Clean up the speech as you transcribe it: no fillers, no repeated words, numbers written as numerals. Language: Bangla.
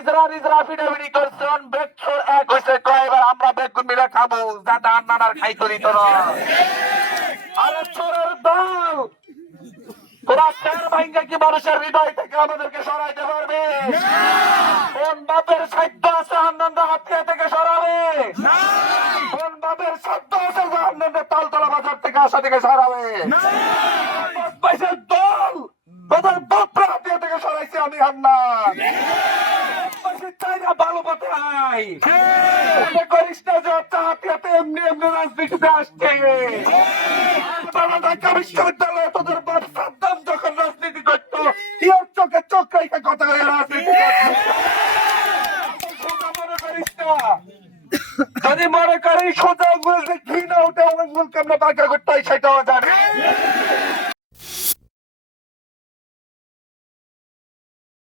নিজরা নিজরা ফিডাফিডি করছেন বেকছর এক হইছে কয়বার আমরা বেগুন মিলে খাবো যাতে আন্নানার খাই করি তোরা আরে চোরের দল তোরা চার ভাঙ্গা কি মানুষের হৃদয় থেকে আমাদেরকে সরাইতে পারবে কোন বাপের সাধ্য আছে আন্নানরা হাতিয়া থেকে সরাবে কোন বাপের সাধ্য আছে যে আন্নানরা তালতলা বাজার থেকে আসা থেকে সরাবে পয়সার দল তোদের বাপরা হাতিয়া থেকে সরাইছি আমি হান্নান ভালো পথে আয় করিস না যে হাতিয়াতে এমনি এমনি রাজনীতিতে আসছে ঢাকা বিশ্ববিদ্যালয়ে তোদের বাপ সাদ্দাম যখন রাজনীতি করতো ইয়ার চোখে চোখ রেখে কথা হয়ে রাজনীতি মনে করিস না যদি মনে করিস সোজা ঘি না উঠে অনেক মূল কেমন বাঁকা করতে হয় সেটাও জানি